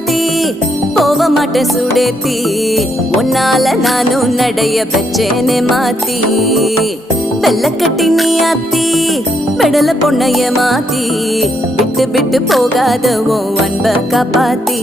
மாத்தி போக மாட்டேன் சுடேத்தி உன்னால நானும் நடைய பெச்சேனே மாத்தி வெள்ளக்கட்டி நீ ஆத்தி பெடல பொண்ணைய மாத்தி விட்டு விட்டு போகாத உன் அன்ப காப்பாத்தி